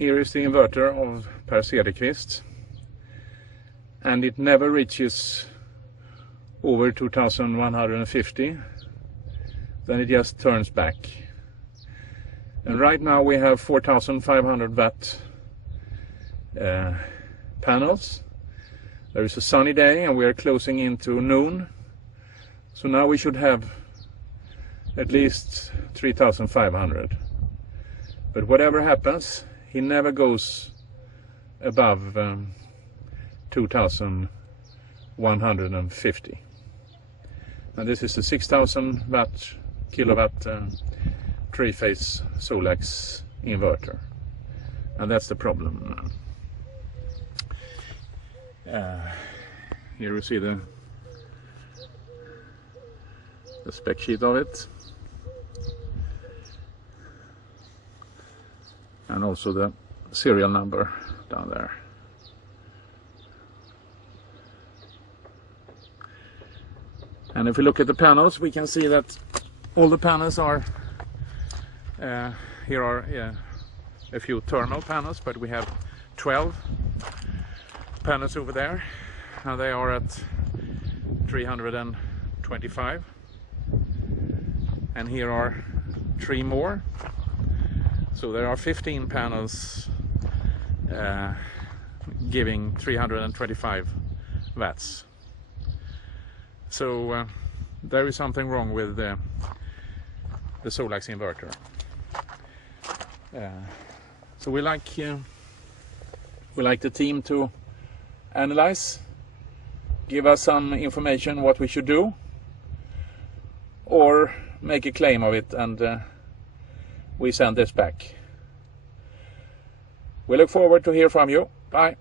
Here is the inverter of Per Cederqvist, and it never reaches over 2150, then it just turns back. And right now we have 4500 watt panels. There is a sunny day and we are closing into noon, so now we should have at least 3500. But whatever happens, he never goes above 2150. And this is a 6000 kilowatt three-phase Solax inverter, and that's the problem. Here you see the spec sheet of it, and also the serial number down there. And if we look at the panels, we can see that all the panels are here are a few thermal panels, but we have 12 panels over there, and they are at 325, and here are 3 more, so there are 15 panels giving 325 watts. So there is something wrong with the Solax inverter. So we like the team to analyze, give us some information what we should do, or make a claim of it, and we send this back. We look forward to hear from you. Bye.